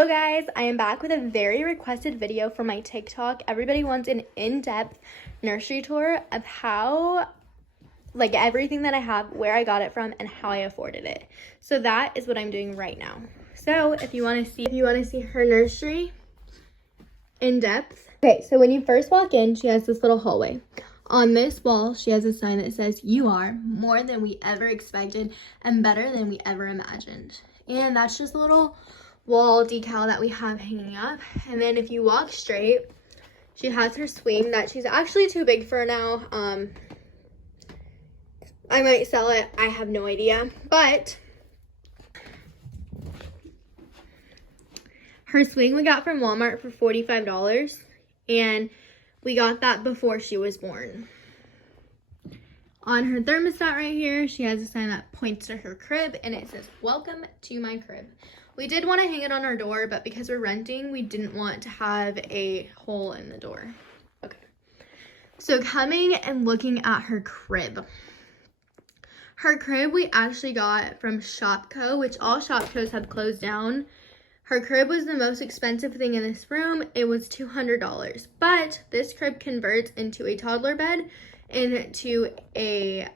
Hello guys, I am back with a very requested video for my TikTok. Everybody wants an in-depth nursery tour of how, like, everything that I have, where I got it from, and how I afforded it. So that is what I'm doing right now. So if you want to see her nursery in depth. Okay, so when you first walk in, she has this little hallway. On this wall, she has a sign that says, "You are more than we ever expected and better than we ever imagined." And that's just a little wall decal that we have hanging up. And then if you walk straight, she has her swing that she's actually too big for now. I might sell it, I have no idea, but her swing we got from Walmart for $45, and we got that before she was born. On her thermostat right here, she has a sign that points to her crib, and it says, "Welcome to my crib." We did want to hang it on our door, but because we're renting, we didn't want to have a hole in the door. Okay. So coming and looking at her crib. Her crib we actually got from Shopko, which all Shopkos have closed down. Her crib was the most expensive thing in this room. It was $200, but this crib converts into a toddler bed, into a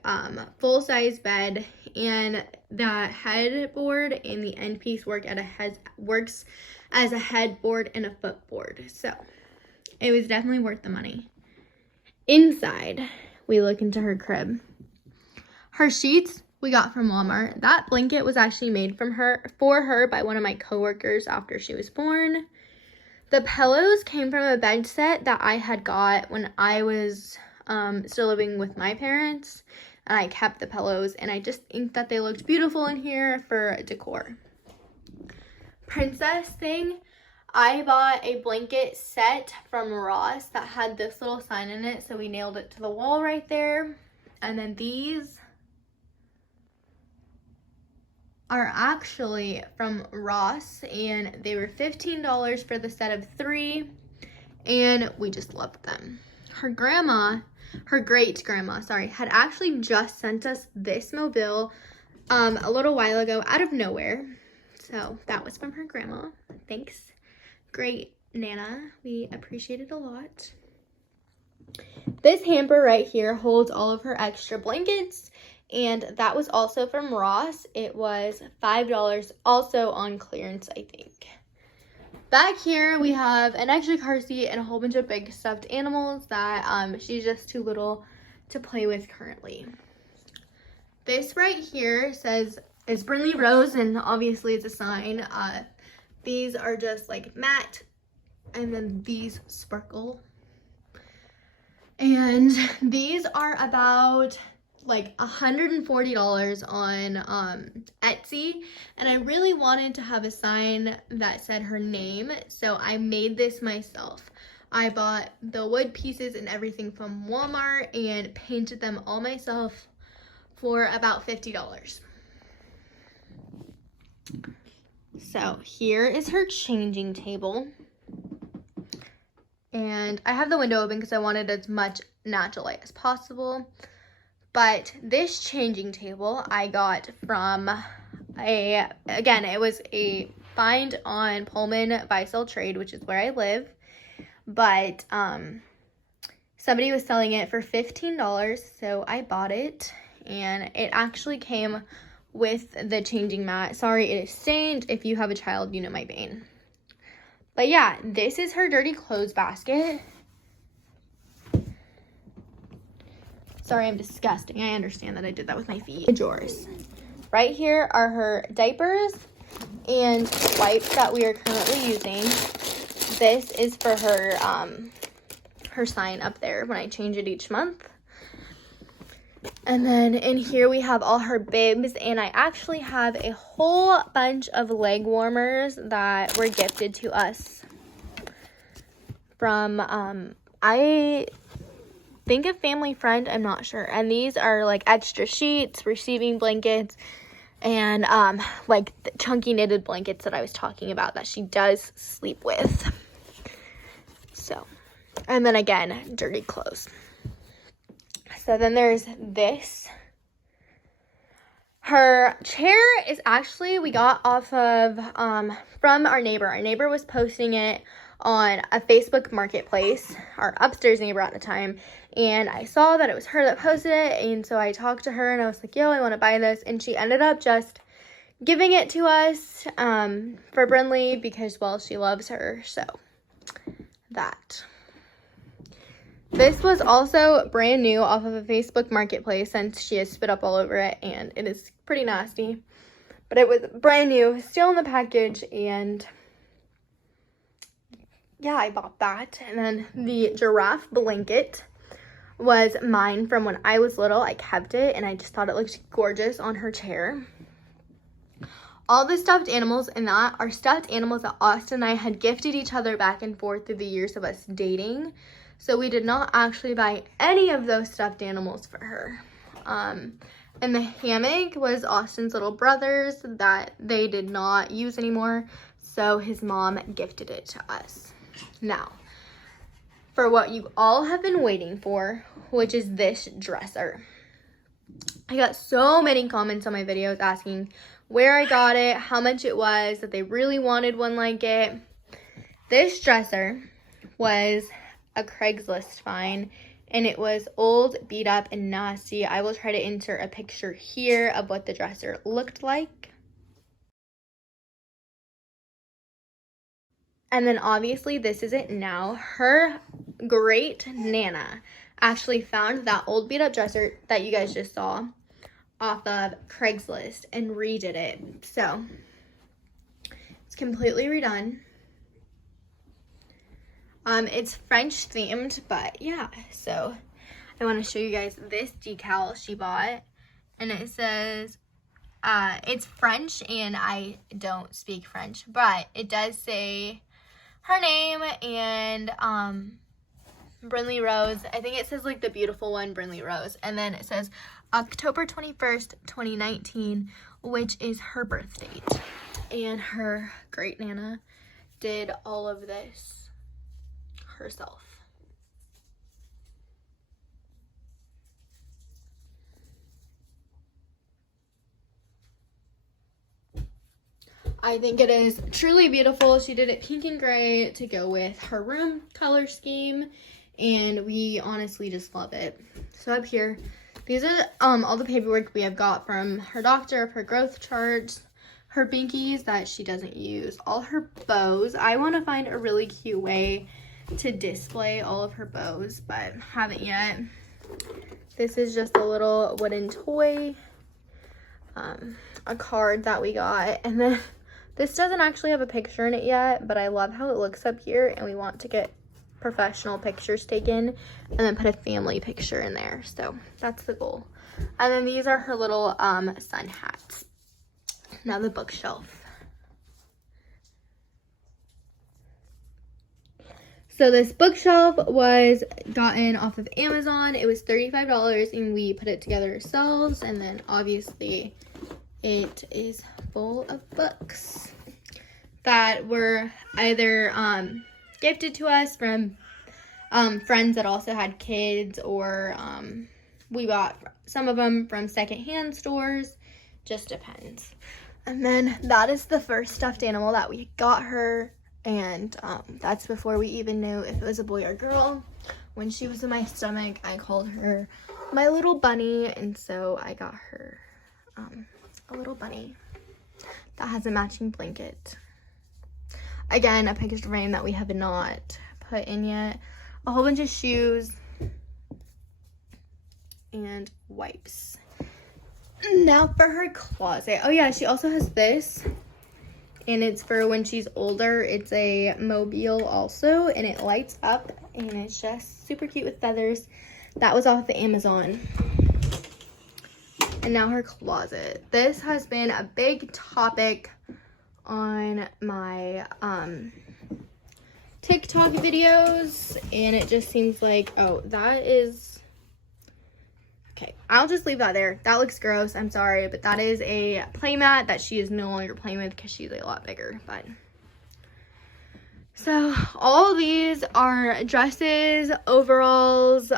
full-size bed, and the headboard and the end piece works as a headboard and a footboard. So it was definitely worth the money. Inside, we look into her crib. Her sheets we got from Walmart. That blanket was actually made for her by one of my coworkers after she was born. The pillows came from a bed set that I had got when I was still living with my parents, and I kept the pillows, and I just think that they looked beautiful in here for decor. Princess thing, I bought a blanket set from Ross that had this little sign in it, so we nailed it to the wall right there. And then these are actually from Ross, and they were $15 for the set of 3, and we just loved them. Her great grandma, had actually just sent us this mobile a little while ago out of nowhere. So that was from her grandma. Thanks, great Nana. We appreciate it a lot. This hamper right here holds all of her extra blankets, and that was also from Ross. It was $5, also on clearance, I think. Back here, we have an extra car seat and a whole bunch of big stuffed animals that she's just too little to play with currently. This right here says it's Brinley Rose, and obviously it's a sign. These are just like matte, and then these sparkle. And these are about like $140 on Etsy, and I really wanted to have a sign that said her name, so I made this myself. I bought the wood pieces and everything from Walmart and painted them all myself for about $50. So here is her changing table, and I have the window open because I wanted as much natural light as possible. But this changing table I got from it was a find on Pullman Buy Sell Trade, which is where I live. But somebody was selling it for $15, so I bought it. And it actually came with the changing mat. Sorry, it is stained. If you have a child, you know my pain. But yeah, this is her dirty clothes basket. Sorry, I'm disgusting. I understand that I did that with my feet. Drawers. Right here are her diapers and wipes that we are currently using. This is for her sign up there when I change it each month. And then in here we have all her bibs, and I actually have a whole bunch of leg warmers that were gifted to us from I think a family friend, I'm not sure. And these are like extra sheets, receiving blankets, and like the chunky knitted blankets that I was talking about that she does sleep with. So, and then again, dirty clothes. So then there's this. Her chair is actually, we got off of, from our neighbor. Our neighbor was posting it on a Facebook marketplace, our upstairs neighbor at the time, and I saw that it was her that posted it, and so I talked to her, and I was like, yo, I want to buy this, and she ended up just giving it to us, for Brinley, because, well, she loves her, so, that. This was also brand new off of a Facebook marketplace since she has spit up all over it, and it is pretty nasty. But it was brand new, still in the package, and yeah, I bought that. And then the giraffe blanket was mine from when I was little. I kept it, and I just thought it looked gorgeous on her chair. All the stuffed animals in that are stuffed animals that Austin and I had gifted each other back and forth through the years of us dating. So we did not actually buy any of those stuffed animals for her. And the hammock was Austin's little brother's that they did not use anymore. So his mom gifted it to us. Now, for what you all have been waiting for, which is this dresser. I got so many comments on my videos asking where I got it, how much it was, that they really wanted one like it. This dresser was a Craigslist find, and it was old, beat up, and nasty. I will try to insert a picture here of what the dresser looked like. And then obviously this is it now. Her great Nana actually found that old beat up dresser that you guys just saw off of Craigslist and redid it. So it's completely redone. It's French themed, but yeah, so I want to show you guys this decal she bought, and it says, it's French, and I don't speak French, but it does say her name and, Brinley Rose. I think it says, like, the beautiful one, Brinley Rose, and then it says October 21st, 2019, which is her birth date, and her great Nana did all of this herself. I think it is truly beautiful. She did it pink and gray to go with her room color scheme, and we honestly just love it. So up here, these are all the paperwork we have got from her doctor, her growth charts, her binkies that she doesn't use, all her bows. I want to find a really cute way to display all of her bows, but haven't yet. This is just a little wooden toy, a card that we got, and then this doesn't actually have a picture in it yet, but I love how it looks up here, and we want to get professional pictures taken and then put a family picture in there, so that's the goal. And then these are her little sun hats. Now the bookshelf. So this bookshelf was gotten off of Amazon. It was $35, and we put it together ourselves. And then obviously it is full of books that were either gifted to us from friends that also had kids, or we bought some of them from secondhand stores. Just depends. And then that is the first stuffed animal that we got her. And that's before we even knew if it was a boy or girl. When she was in my stomach, I called her my little bunny, and so I got her a little bunny that has a matching blanket. Again, a picture frame that we have not put in yet. A whole bunch of shoes and wipes. Now for her closet. Oh yeah, she also has this. And it's for when she's older. It's a mobile also, and it lights up, and it's just super cute with feathers. That was off the Amazon. And now her closet. This has been a big topic on my TikTok videos, and it just seems like, oh, that is, okay, I'll just leave that there. That looks gross, I'm sorry, but that is a playmat that she is no longer playing with because she's a lot bigger. But so all of these are dresses, overalls,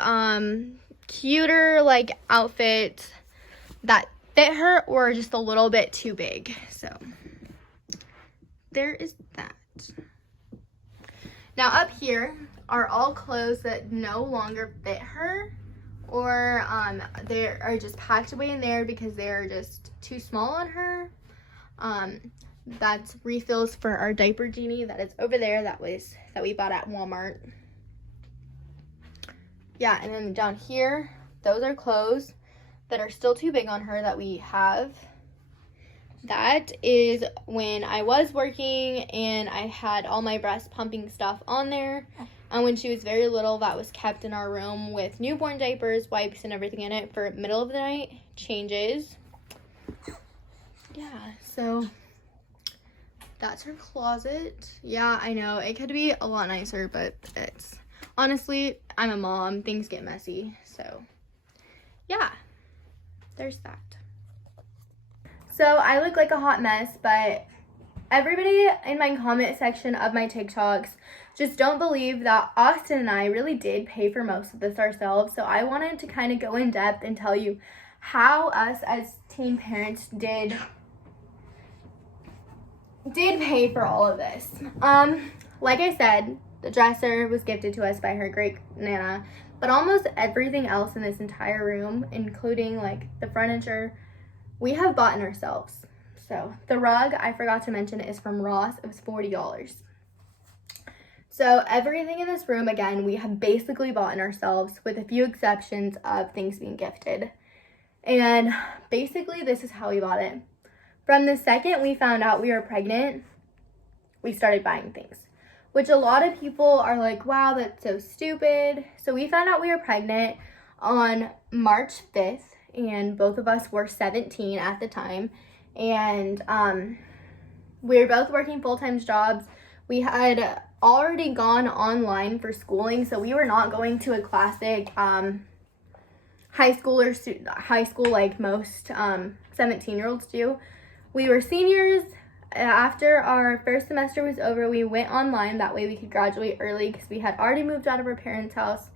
cuter like outfits that fit her or just a little bit too big. So there is that. Now up here are all clothes that no longer fit her, or they are just packed away in there because they're just too small on her. That's refills for our diaper genie that is over there, that we bought at Walmart. Yeah, and then down here, those are clothes that are still too big on her that we have. That is when I was working and I had all my breast pumping stuff on there. And when she was very little, that was kept in our room with newborn diapers, wipes, and everything in it for middle of the night changes. Yeah, so that's her closet. Yeah, I know, it could be a lot nicer, but it's, honestly, I'm a mom, things get messy. So yeah, there's that. So I look like a hot mess, but everybody in my comment section of my TikToks just don't believe that Austin and I really did pay for most of this ourselves. So I wanted to kind of go in depth and tell you how us as teen parents did pay for all of this. Like I said, the dresser was gifted to us by her great nana, but almost everything else in this entire room, including like the furniture, we have bought ourselves. So the rug, I forgot to mention, is from Ross. It was $40. So everything in this room, again, we have basically bought ourselves, with a few exceptions of things being gifted. And basically this is how we bought it. From the second we found out we were pregnant, we started buying things, which a lot of people are like, wow, that's so stupid. So we found out we were pregnant on March 5th, and both of us were 17 at the time. And we were both working full-time jobs. We had already gone online for schooling, so we were not going to a classic high school like most 17-year-olds do. We were seniors. After our first semester was over, we went online. That way we could graduate early because we had already moved out of our parents' house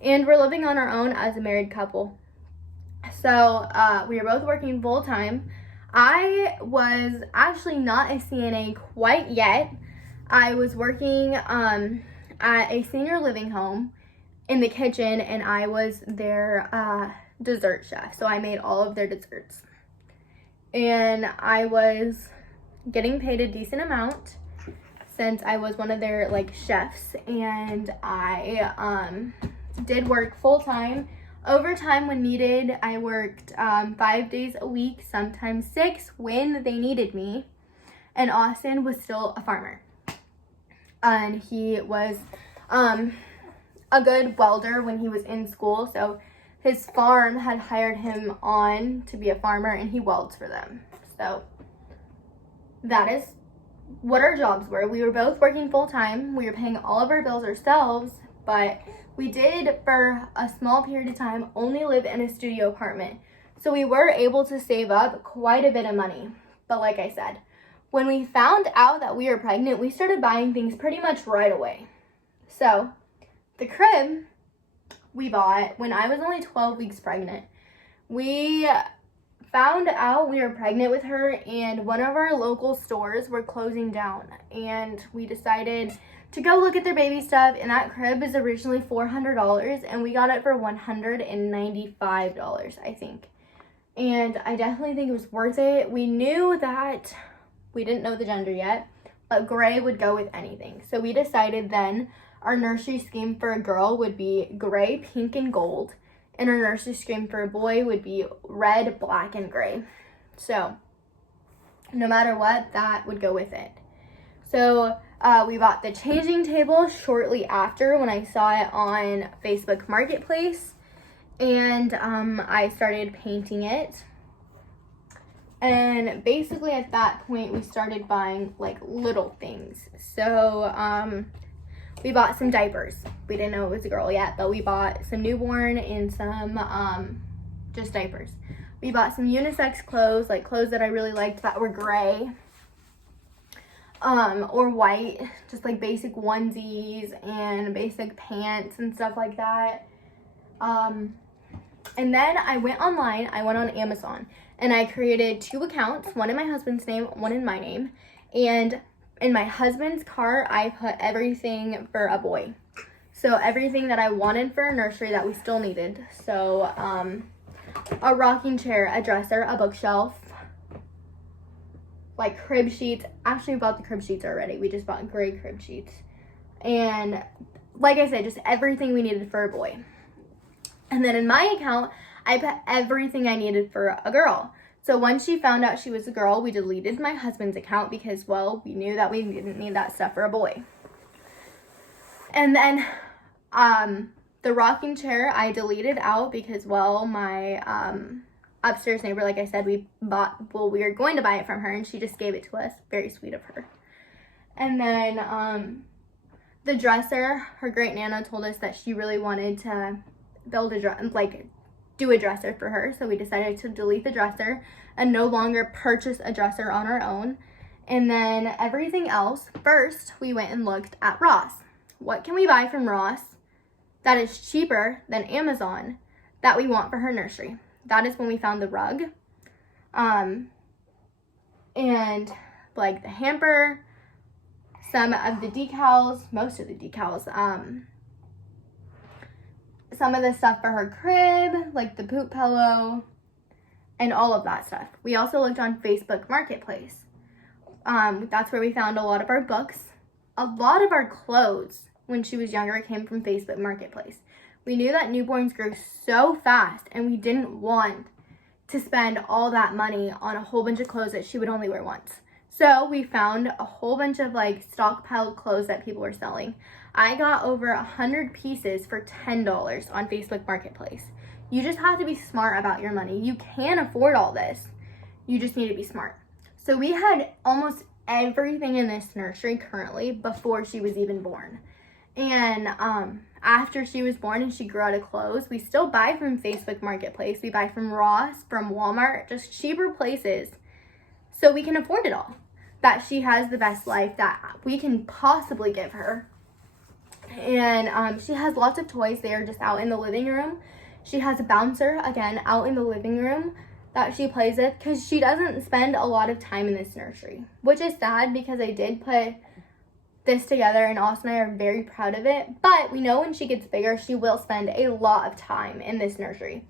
and we're living on our own as a married couple. So we were both working full-time. I was actually not a CNA quite yet. I was working at a senior living home in the kitchen, and I was their dessert chef. So I made all of their desserts. And I was getting paid a decent amount since I was one of their like chefs, and I did work full-time. Overtime when needed. I worked 5 days a week, sometimes 6 when they needed me. And Austin was still a farmer. And he was a good welder when he was in school. So his farm had hired him on to be a farmer, and he welds for them. So that is what our jobs were. We were both working full-time. We were paying all of our bills ourselves, but we did, for a small period of time, only live in a studio apartment. So we were able to save up quite a bit of money. But like I said, when we found out that we were pregnant, we started buying things pretty much right away. So the crib we bought when I was only 12 weeks pregnant. We found out we were pregnant with her, and one of our local stores were closing down. And we decided to go look at their baby stuff, and that crib is originally $400, and we got it for $195, I think. And I definitely think it was worth it. We knew that, we didn't know the gender yet, but gray would go with anything. So we decided then our nursery scheme for a girl would be gray, pink, and gold, and our nursery scheme for a boy would be red, black, and gray. So no matter what, that would go with it. So we bought the changing table shortly after when I saw it on Facebook Marketplace, and I started painting it. And basically at that point we started buying like little things. So we bought some diapers. We didn't know it was a girl yet, but we bought some newborn and some just diapers. We bought some unisex clothes, like clothes that I really liked that were gray. Or white, just like basic onesies and basic pants and stuff like that. And then I went online, I went on Amazon, and I created 2 accounts, one in my husband's name, one in my name. And in my husband's cart, I put everything for a boy. So everything that I wanted for a nursery that we still needed. So a rocking chair, a dresser, a bookshelf, like crib sheets. Actually, we bought the crib sheets already. We just bought gray crib sheets. And like I said, just everything we needed for a boy. And then in my account, I put everything I needed for a girl. So once she found out she was a girl, we deleted my husband's account because, well, we knew that we didn't need that stuff for a boy. And then the rocking chair I deleted out because, well, my upstairs neighbor, like I said, we were going to buy it from her, and she just gave it to us. Very sweet of her. And then the dresser, her great nana told us that she really wanted to build do a dresser for her, so we decided to delete the dresser and no longer purchase a dresser on our own. And then everything else, first we went and looked at Ross. What can we buy from Ross that is cheaper than Amazon that we want for her nursery? That is when we found the rug, and like the hamper, some of the decals, most of the decals, some of the stuff for her crib, like the poop pillow, and all of that stuff. We also looked on Facebook Marketplace. That's where we found a lot of our books. A lot of our clothes when she was younger came from Facebook Marketplace. We knew that newborns grew so fast, and we didn't want to spend all that money on a whole bunch of clothes that she would only wear once. So we found a whole bunch of like stockpiled clothes that people were selling. I got over 100 pieces for $10 on Facebook Marketplace. You just have to be smart about your money. You can afford all this. You just need to be smart. So we had almost everything in this nursery currently before she was even born. And after she was born and she grew out of clothes, we still buy from Facebook Marketplace. We buy from Ross, from Walmart, just cheaper places so we can afford it all. That she has the best life that we can possibly give her. And she has lots of toys. They are just out in the living room. She has a bouncer, again, out in the living room that she plays with because she doesn't spend a lot of time in this nursery, which is sad because I did put this together and Austin and I are very proud of it. But we know when she gets bigger, she will spend a lot of time in this nursery.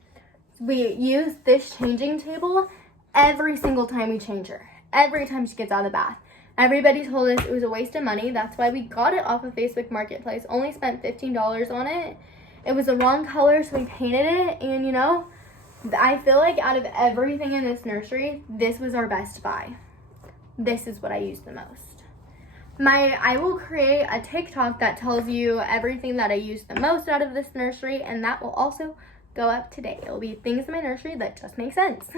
We use this changing table every single time we change her. Every time she gets out of the bath. Everybody told us it was a waste of money. That's why we got it off of Facebook Marketplace. Only spent $15 on it. It was the wrong color, so we painted it. And, you know, I feel like out of everything in this nursery, this was our best buy. This is what I use the most. I will create a TikTok that tells you everything that I use the most out of this nursery, and that will also go up today. It will be things in my nursery that just make sense.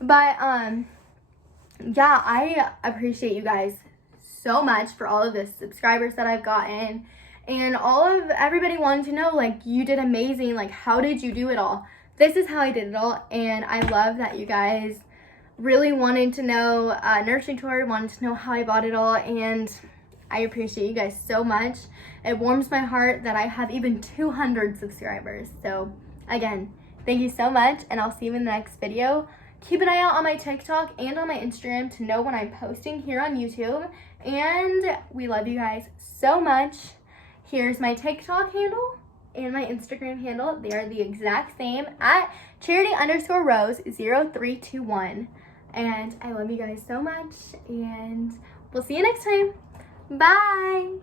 But, yeah, I appreciate you guys so much for all of the subscribers that I've gotten, and everybody wanted to know, like, you did amazing, like, how did you do it all? This is how I did it all, and I love that you guys really wanted to know, Nursery Tour, wanted to know how I bought it all, and I appreciate you guys so much. It warms my heart that I have even 200 subscribers, so again, thank you so much, and I'll see you in the next video. Keep an eye out on my TikTok and on my Instagram to know when I'm posting here on YouTube. And we love you guys so much. Here's my TikTok handle and my Instagram handle. They are the exact same at charity_rose0321. And I love you guys so much. And we'll see you next time. Bye.